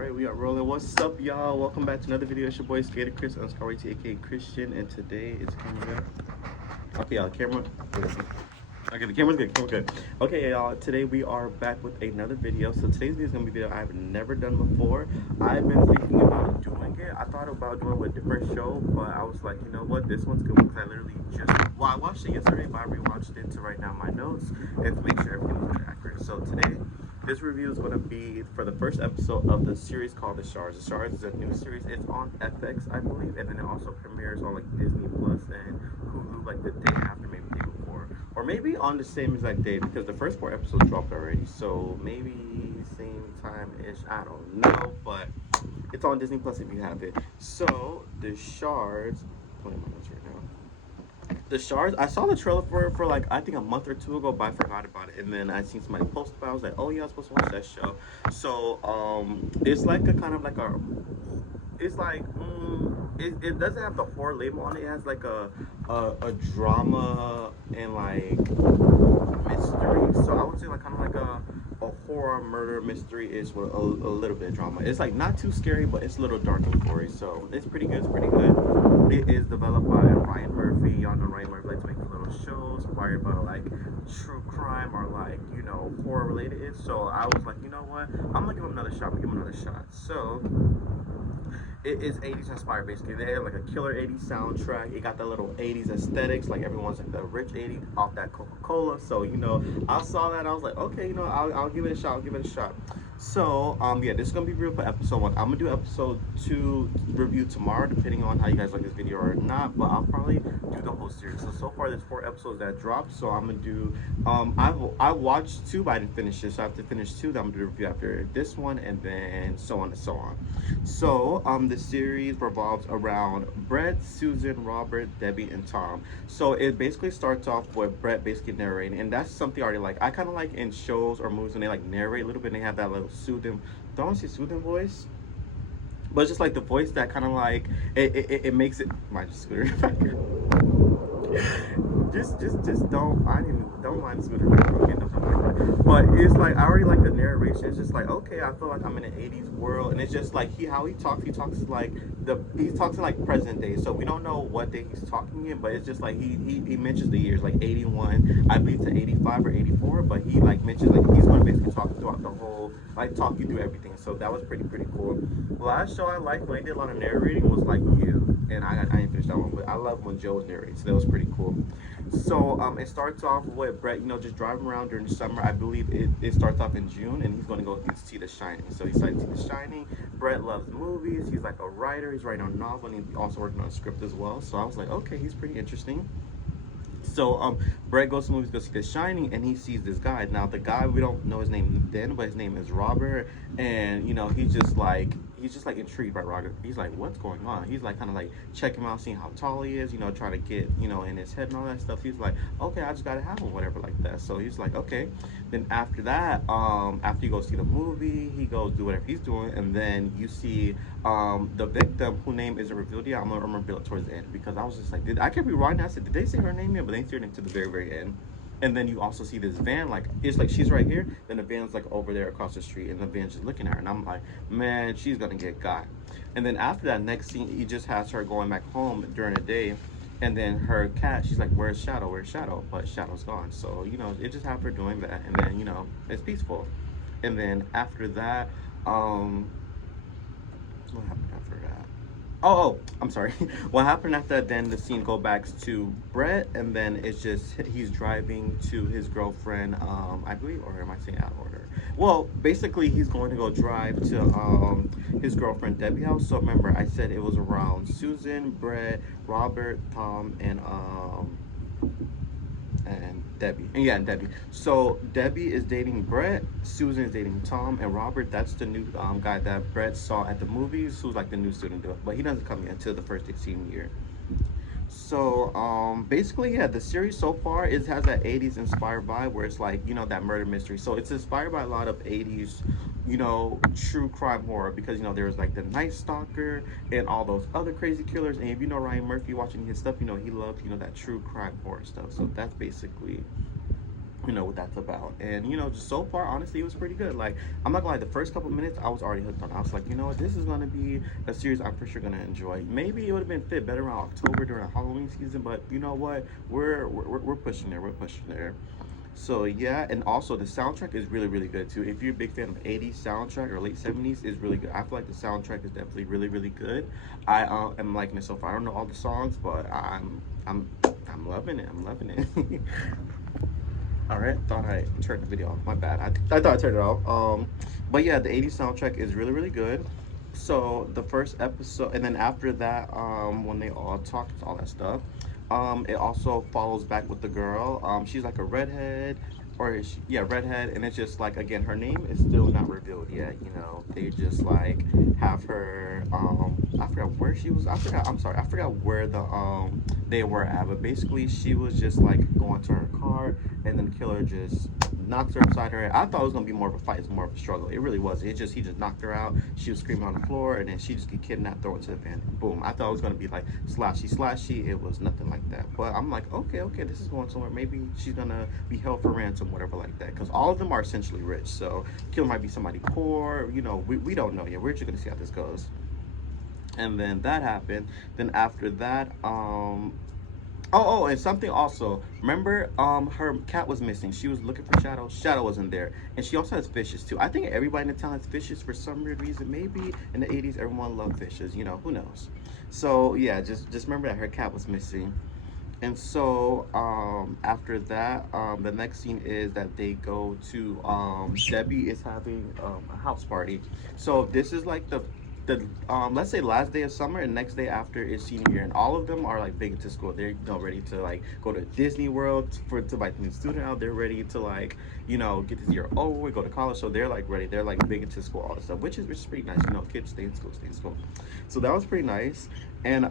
Alright, we are rolling. What's up, y'all? Welcome back to another video. It's your boy Skater Chris _ aka Christian, and today it's camera good. Okay, y'all, camera. Okay, the camera's good. Camera's good. Okay, y'all. Today we are back with another video. So today's video is gonna be a video I've never done before. I've been thinking about doing it. I thought about doing it with a different show, but I was like, you know what? This one's good because I literally I watched it yesterday, but I rewatched it to write down my notes and to make sure everything was accurate. So today, this review is going to be for the first episode of the series called The Shards. The Shards is a new series. It's on FX, I believe, and then it also premieres on like Disney Plus and Hulu like the day after, maybe the day before, or maybe on the same exact day because the first 4 episodes dropped already. So maybe same time ish. I don't know, but it's on Disney Plus if you have it. So The Shards. Pulling my notes right now. The Shards, I saw the trailer for it for like I think a month or two ago, but I forgot about it. And then I seen somebody post about it. I was like, oh yeah, I was supposed to watch that show. So it's like a kind of like a, it's like it doesn't have the horror label on it. It has like a drama and like mystery. So I would say like kind of like a horror murder mystery is with a little bit of drama. It's like not too scary, but it's a little dark and gory. So it's pretty good. It's pretty good. It is developed by Ryan Murphy. Y'all know Ryan Murphy likes to make little shows inspired by like true crime or like, you know, horror related. So I was like, you know what? I'm gonna give him another shot. I'm gonna give him another shot. So it is 80s inspired basically. They had like a killer 80s soundtrack. It got that little 80s aesthetics, like everyone's like the rich 80s off that Coca-Cola. So, you know, I saw that, I was like, okay, you know, I'll give it a shot. I'll give it a shot. So yeah, this is gonna be real for episode 1. I'm gonna do episode 2 review tomorrow, depending on how you guys like this video or not, but I'll probably do the whole series. So far there's 4 episodes that dropped, so I'm gonna do I watched 2 but I didn't finish it, so I have to finish 2, then I'm gonna do a review after this one, and then so on and so on. So the series revolves around Brett, Susan, Robert, Debbie, and Tom. So it basically starts off with Brett basically narrating, and that's something I already like. I kind of like in shows or movies when they like narrate a little bit and they have that little soothing, don't want to say soothing voice, but it's just like the voice that kind of like it makes it. My scooter. just don't. I didn't even don't mind scooter. Okay, no, but it's like I already like the narration. It's just like, okay, I feel like I'm in an 80s world, and it's just like how he talks like he talks in like present day, so we don't know what day he's talking in, but it's just like he mentions the years like 81, I believe, to 85 or 84, but he like mentions like he's going to basically talk throughout the whole, like talk you through everything. So that was pretty cool. The last show I liked when I did a lot of narrating was like You, and I didn't finish that one, but I love when Joe was narrating, so that was pretty cool. So it starts off with Brett, you know, just driving around during the summer. I believe it starts off in June, and he's going to go see The Shining. So he decided to see The Shining. Brett loves movies. He's like a writer. He's writing a novel, and he's also working on a script as well. So I was like, okay, he's pretty interesting. So Brett goes to movies, goes see The Shining, and he sees this guy. Now the guy, we don't know his name then, but his name is Robert, and you know he's just like intrigued by Robert. He's like, what's going on? He's like kind of like checking him out, seeing how tall he is, you know, trying to get, you know, in his head and all that stuff. He's like, okay, I just gotta have him, whatever, like that. So he's like, okay. Then after that, after you go see the movie, he goes do whatever he's doing, and then you see the victim, whose name isn't revealed yet. I'm gonna remember it towards the end because I was just like, I could be wrong. I said, did they say her name yet? But they didn't say her name to the very end. And then you also see this van, like it's like she's right here, then the van's like over there across the street, and the van's just looking at her, and I'm like, man, she's gonna get got. And then after that next scene, he just has her going back home during the day, and then her cat, she's like, where's Shadow? Where's Shadow? But Shadow's gone. So you know, it just have her doing that, and then you know, it's peaceful. And then after that, what happened after that? I'm sorry. What happened after that? Then the scene go back to Brett, and then it's just he's driving to his girlfriend, I believe, or am I saying out of order? Well, basically, he's going to go drive to his girlfriend Debbie house. So remember, I said it was around Susan, Brett, Robert, Tom, and Debbie. And yeah, and Debbie. So Debbie is dating Brett, Susan is dating Tom, and Robert, that's the new guy that Brett saw at the movies, who's like the new student, but he doesn't come in until the first 16 year. So basically, yeah, the series so far has that 80s inspired vibe where it's like, you know, that murder mystery. So it's inspired by a lot of 80s, you know, true crime horror, because you know there was like the Night Stalker and all those other crazy killers. And if you know Ryan Murphy, watching his stuff, you know he loves, you know, that true crime horror stuff. So that's basically you know what that's about. And you know, just so far, honestly, it was pretty good. Like, I'm not gonna lie, the first couple minutes I was already hooked on it. I was like, you know what, this is gonna be a series I'm for sure gonna enjoy. Maybe it would have been fit better around October during Halloween season, but you know what, we're pushing there, we're pushing there. So yeah, and also the soundtrack is really really good too. If you're a big fan of '80s soundtrack or late '70s, is really good. I feel like the soundtrack is definitely really really good. I am liking it so far. I don't know all the songs, but I'm loving it. I'm loving it. All right, thought I turned the video off. My bad. I thought I turned it off. But yeah, the '80s soundtrack is really really good. So the first episode, and then after that, when they all talk, all that stuff, it also follows back with the girl. She's like a redhead, or yeah, redhead, and it's just like again, her name is still not revealed yet. You know, they just like have her. I forgot where she was. I forgot. I'm sorry. I forgot where they were at, but basically she was just like going to her car, and then the killer just knocked her upside her head. I thought it was gonna be more of a fight, it's more of a struggle. It really was. It just he just knocked her out. She was screaming on the floor, and then she just get kidnapped, thrown to the van. Boom. I thought it was gonna be like slashy, slashy. It was nothing like that. But I'm like, okay, okay, this is going somewhere. Maybe she's gonna be held for ransom, whatever like that. Because all of them are essentially rich. So killer might be somebody poor. You know, we don't know yet. We're just gonna see how this goes. And then that happened. Then after that, and something also. Remember, her cat was missing. She was looking for Shadow. Shadow wasn't there, and she also has fishes too. I think everybody in the town has fishes for some weird reason. Maybe in the '80s, everyone loved fishes. You know, who knows? So yeah, just remember that her cat was missing. And so after that, the next scene is that they go to Debbie is having a house party. So this is like the let's say last day of summer and next day after is senior year, and all of them are like big into school. They're ready to like go to Disney World for to like new student out. They're ready to like get this year over, go to college. So they're like ready. They're like big into school, all this stuff, which is pretty nice. You know, kids stay in school, stay in school. So that was pretty nice. And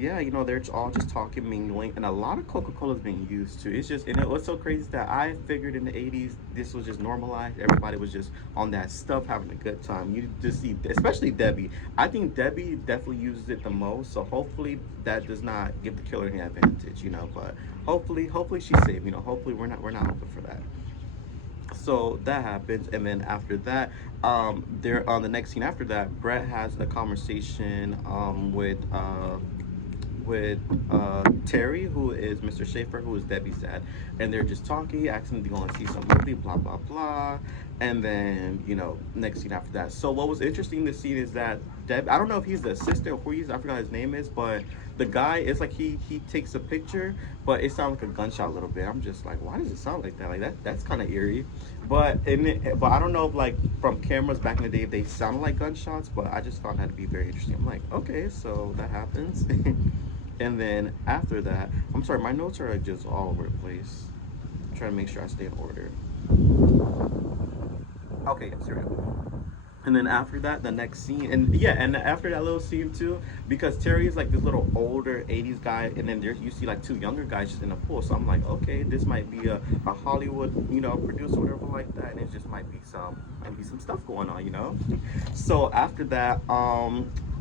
yeah, they're all just talking, mingling, and a lot of Coca-Cola is being used too. It's just, and what's so crazy is that I figured in the '80s this was just normalized. Everybody was just on that stuff, having a good time. You just see, especially Debbie. I think Debbie definitely uses it the most. So hopefully that does not give the killer any advantage, But hopefully she's safe. Hopefully we're not hoping for that. So that happens, and then after that, there on the next scene after that, Brett has a conversation with Terry, who is Mr. Schaefer, who is Debbie's dad, and they're just talking. He asks him to go and see some movie, blah blah blah, and then next scene after that. So what was interesting this scene is that Deb, I don't know if he's the assistant or who he's, I forgot his name is, but the guy is like he takes a picture, but it sounds like a gunshot a little bit. I'm just like, why does it sound like that? Like that's kind of eerie, but I don't know if like from cameras back in the day if they sounded like gunshots, but I just found that to be very interesting. I'm like, okay, so that happens. And then after that, I'm sorry, my notes are like just all over the place. I'm trying to make sure I stay in order. Okay, yes, here we go. And then after that, the next scene, and yeah, and after that little scene too, because Terry is like this little older '80s guy, and then you see like two younger guys just in the pool. So I'm like, okay, this might be a Hollywood, producer, whatever like that, and it just might be some stuff going on. So after that,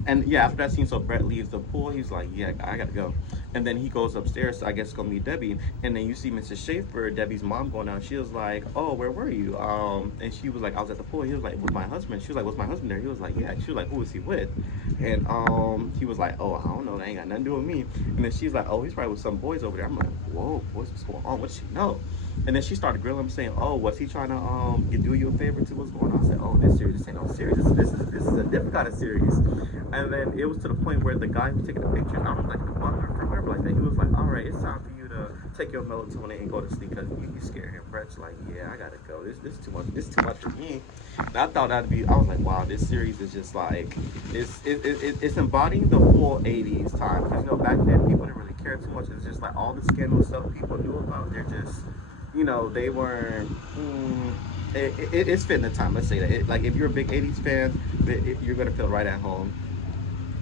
and yeah, after that scene, so Brett leaves the pool. He's like, yeah, I gotta go. And then he goes upstairs, I guess, to go meet Debbie. And then you see Mrs. Schaefer, Debbie's mom, going down. She was like, oh, where were you? And she was like, I was at the pool. He was like, with my husband. She was like, was my husband there? He was like, yeah. She was like, who was he with? And he was like, oh, I don't know. That ain't got nothing to do with me. And then she's like, oh, he's probably with some boys over there. I'm like, whoa, boys, what's going on? What does she know? And then she started grilling him, saying, "Oh, was he trying to do you a favor to what's going on?" I said, "Oh, this series, this ain't no series. This is a different kind of series." And then it was to the point where the guy who's taking the pictures, I don't know, like the butler or whatever like that, he was like, "All right, it's time for you to take your melatonin and go to sleep because you scared him." Brett's like, "Yeah, I gotta go. This is too much. This is too much for me." And I thought that'd be. I was like, "Wow, this series is just like it's embodying the full '80s time because back then people didn't really care too much. It's just like all the scandal stuff people knew about. They're just they weren't. It's fitting the time. Let's say that. Like if you're a big '80s fan, you're gonna feel right at home.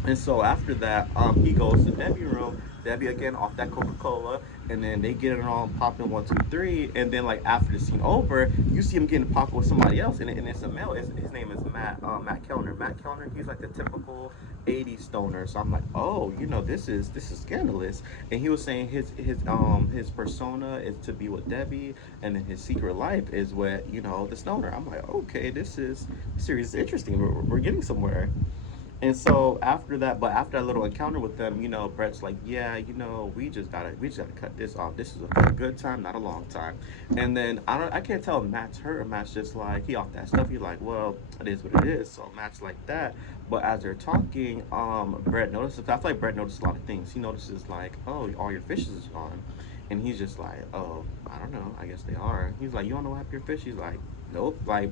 And so after that, he goes to Debbie room. Debbie again off that Coca Cola, and then they get it on popping 1, 2, 3, and then like after the scene over, you see him getting popping with somebody else, and it's a male. His name is Matt Kellner. Matt Kellner, he's like the typical '80s stoner. So I'm like, oh, this is scandalous. And he was saying his persona is to be with Debbie, and then his secret life is with the stoner. I'm like, okay, this series is interesting. We're getting somewhere. And so after that, but after that little encounter with them, Brett's like, yeah, we just gotta cut this off. This is a good time, not a long time. And then I can't tell if Matt's hurt or Matt's just like he off that stuff. He's like, well, it is what it is. So Matt's like that. But as they're talking, Brett notices. I feel like Brett notices a lot of things. He notices like, oh, all your fishes is gone. And he's just like, oh, I don't know. I guess they are. He's like, you don't know what happened to your fish? He's like, nope. Like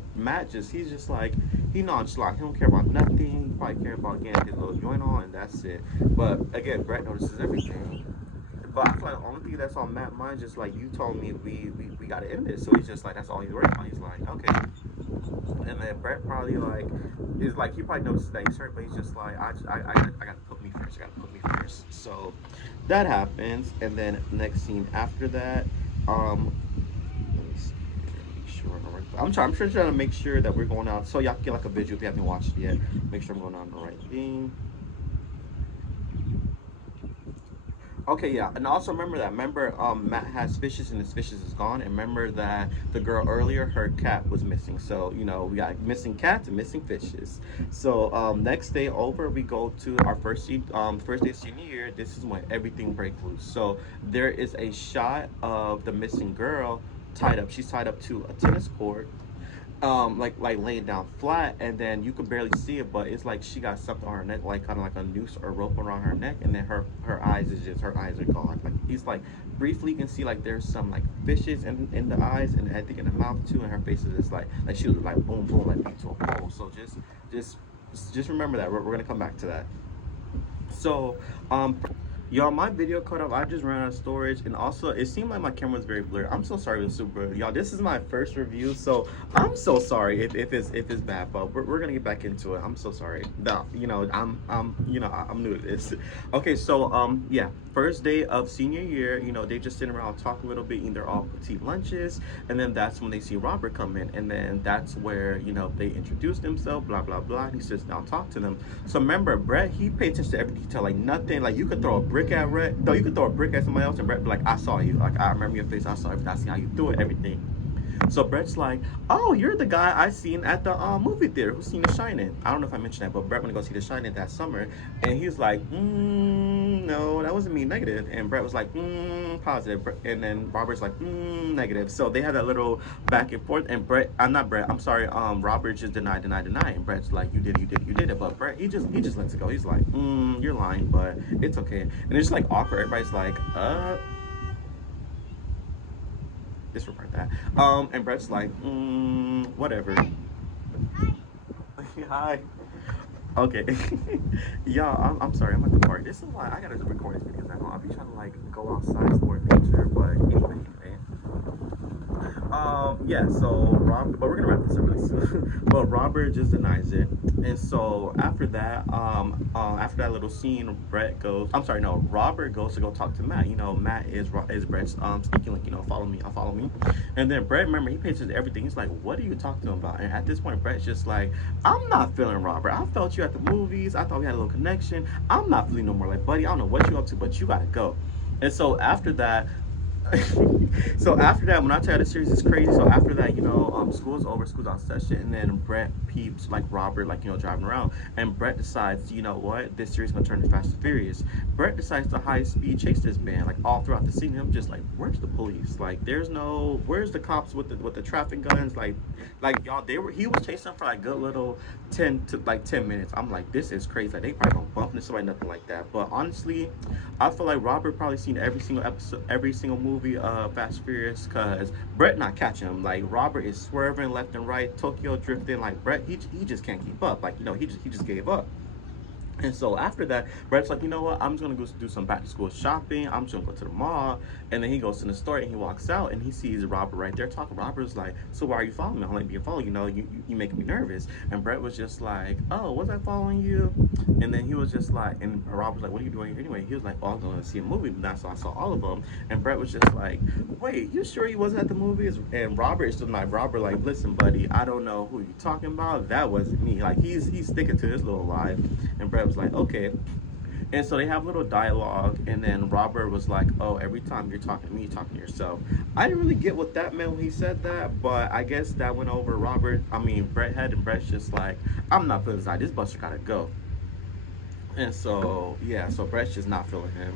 he's just like, he nonchalant. He don't care about nothing. He probably care about getting his little joint on, and that's it. But again, Brett notices everything. But I feel like the only thing that's on Matt's mind, just like you told me, we gotta end this. So he's just like, that's all he's worried about. He's like, okay. And then Brett probably like is like he probably notices that he's hurt, but he's just like, I gotta put me first. I gotta put me first. So that happens, and then next scene after that, let me see here, make sure I'm on the right. I'm sure trying to make sure that we're going out, so y'all can get like a visual if you haven't watched it yet. Make sure I'm going on the right thing. Okay, yeah, and also remember that. Remember, Matt has fishes and his fishes is gone. And remember that the girl earlier, her cat was missing. So we got missing cats and missing fishes. So next day over, we go to our first day of senior year. This is when everything breaks loose. So there is a shot of the missing girl tied up. She's tied up to a tennis court, like laying down flat, and then you could barely see it, but it's like she got something on her neck, like kind of like a noose or rope around her neck, and then her eyes are gone. Like he's like briefly you can see like there's some like fishes in the eyes, and I think in the mouth too, and her face is just like she was like boom boom like beat to a pole. So just just remember that we're gonna come back to that. So, y'all, my video cut off. I just ran out of storage, and also it seemed like my camera was very blurry. I'm so sorry, it was super blurry. Y'all. This is my first review, so I'm so sorry if it's bad, but we're gonna get back into it. I'm so sorry. No, I'm new to this. Okay, so yeah, first day of senior year. They just sit around talk a little bit, eat their all petite lunches, and then that's when they see Robert come in, and then that's where they introduce themselves, blah blah blah. And he sits down, talk to them. So remember, Brett, he paid attention to every detail, like nothing. Like you could throw a brick at Brett, no, you could throw a brick at somebody else, and Brett be like, I saw you, like I remember your face, I saw everything, I see how you threw it, everything. So Brett's like, oh, you're the guy I seen at the movie theater who's seen The Shining. I don't know if I mentioned that, but Brett went to go see The Shining that summer, and he was like, no, that wasn't me, negative. And Brett was like, positive. And then Robert's like, negative. So they had that little back and forth, and I'm not Brett, I'm sorry, Robert just deny. And Brett's like, you did it. But Brett, he just lets it go. He's like, you're lying, but it's okay. And it's just like awkward. Everybody's like, disregard that. And Brett's like, whatever. Hi. Okay. Y'all, I'm sorry, I'm at the park. This is why I gotta record this because I'll be trying to like go outside for nature, but anyway. Yeah, so but we're gonna wrap this up really soon. But Robert just denies it, and so after that little scene, Brett goes. I'm sorry, no, Robert goes to go talk to Matt. Matt is Brett's sneaky link. Follow me, I'll follow me. And then Brett, remember, he pays attention to everything. He's like, what are you talking to him about? And at this point, Brett's just like, I'm not feeling Robert. I felt you at the movies. I thought we had a little connection. I'm not feeling no more. Like, buddy, I don't know what you up to, but you gotta go. And so after that, when I tell you the series is crazy, so after that, school's over, school's out of session, and then Brett peeps like Robert, like driving around, and Brett decides, you know what, this series gonna turn to Fast and Furious. Brett decides to high speed chase this band, like all throughout the scene. I'm just like, where's the police? Like, where's the cops with the traffic guns? Like y'all, he was chasing them for like a good little 10 minutes. I'm like, this is crazy. Like they probably don't bump into somebody, nothing like that. But honestly, I feel like Robert probably seen every single episode, every single movie of Fast and Furious, cause Brett not catching him. Like Robert is swerving left and right, Tokyo drifting. Like Brett, he just can't keep up. Like he just gave up. And so after that, Brett's like, you know what? I'm just gonna go do some back to school shopping. I'm just gonna go to the mall. And then he goes to the store and he walks out and he sees Robert right there talking. Robert's like, so why are you following me? I'm like, being followed. You know, you making me nervous. And Brett was just like, oh, was I following you? And then he was just like, and Robert was like, what are you doing here anyway? He was like, oh, I'm going to see a movie. And that's why I saw all of them. And Brett was just like, wait, you sure you wasn't at the movies? And Robert is like, Robert, like, listen, buddy, I don't know who you talking about. That wasn't me. Like, he's sticking to his little lie. And Brett was like, okay. And so they have a little dialogue, and then Robert was like, "Oh, every time you're talking to me, you're talking to yourself." I didn't really get what that meant when he said that, but I guess that went over Brett head, and Brett's just like, "I'm not feeling this. This Buster gotta go." And so yeah, so Brett's just not feeling him.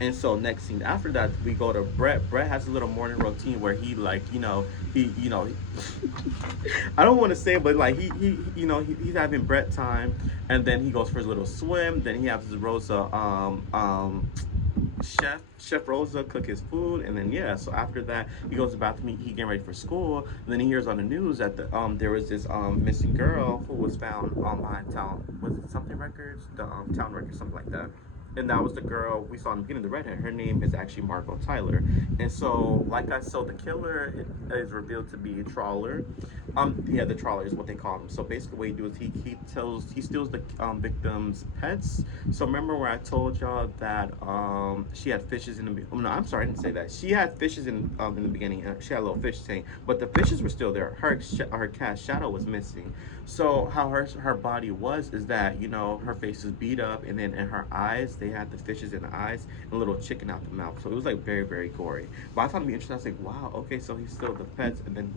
And so next scene after that, we go to Brett. Brett has a little morning routine where he like, I don't want to say, but like he's having Brett time, and then he goes for his little swim. Then he has his Rosa Chef Rosa cook his food, and then yeah. So after that, he goes about to meet. He getting ready for school. And then he hears on the news that there was this missing girl who was found behind town. Was it something records? The town records, something like that. And that was the girl we saw in the beginning, the redhead. Her name is actually Margot Tyler. And so, like I said, the killer is revealed to be a trawler. Yeah, the trawler is what they call him. So basically, what he do is he steals the victim's pets. So remember where I told y'all that she had fishes in the no, I'm sorry, I didn't say that. She had fishes in the beginning. She had a little fish tank, but the fishes were still there. Her cat Shadow was missing. So how her body was is that her face is beat up, and then in her eyes they had the fishes in the eyes and a little chicken out the mouth. So it was like very very gory. But I found it interesting. I was like, wow, okay, so he still the pets, and then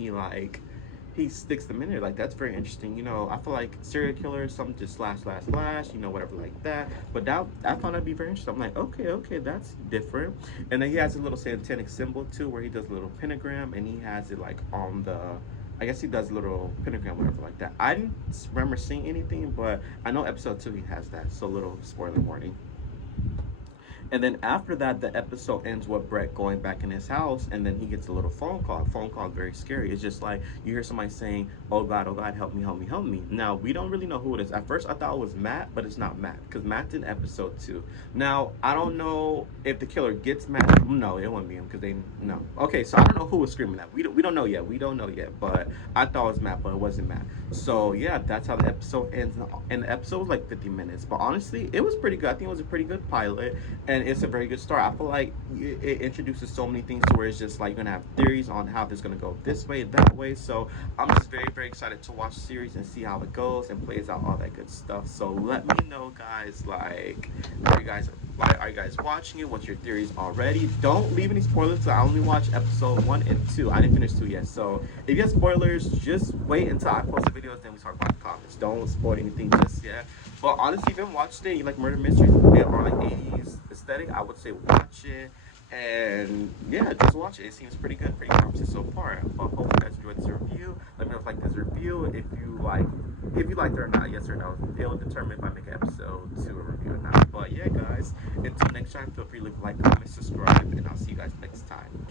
he sticks them in there. Like that's very interesting. I feel like serial killers, some just slash, whatever like that. But that I found that to be very interesting. I'm like, okay, that's different. And then he has a little satanic symbol too, where he does a little pentagram, and he has it like on the. I guess he does a little pentagram, whatever like that. I didn't remember seeing anything, but I know episode 2 he has that. So little spoiler warning. And then after that, the episode ends with Brett going back in his house, and then he gets a little phone call. Phone call is very scary. It's just like you hear somebody saying, oh God, help me, help me, help me." Now we don't really know who it is. At first, I thought it was Matt, but it's not Matt because Matt's in episode 2. Now I don't know if the killer gets Matt. No, it won't be him because they no. Okay, so I don't know who was screaming that. We don't know yet. We don't know yet. But I thought it was Matt, but it wasn't Matt. So yeah, that's how the episode ends. And the episode was like 50 minutes, but honestly, it was pretty good. I think it was a pretty good pilot, and it's a very good start. I feel like it introduces so many things to where it's just like you're gonna have theories on how this gonna go this way, that way. So I'm just very, very excited to watch the series and see how it goes and plays out, all that good stuff. So let me know, guys. Like, are you guys watching it? What's your theories already? Don't leave any spoilers. I only watched episode 1 and 2. I didn't finish 2 yet. So if you have spoilers, just wait until I post the videos, then we talk about the comments. Don't spoil anything just yet. But honestly, if you haven't watched it, you like murder mysteries, or like 80s aesthetic, I would say watch it. And yeah, just watch it. It seems pretty good, pretty promising so far. But hope you guys enjoyed this review. Let me know if you like this review. If you liked it or not, yes or no. It'll determine if I make an episode 2 a review or not. But yeah, guys, until next time, feel free to leave a like, comment, subscribe, and I'll see you guys next time.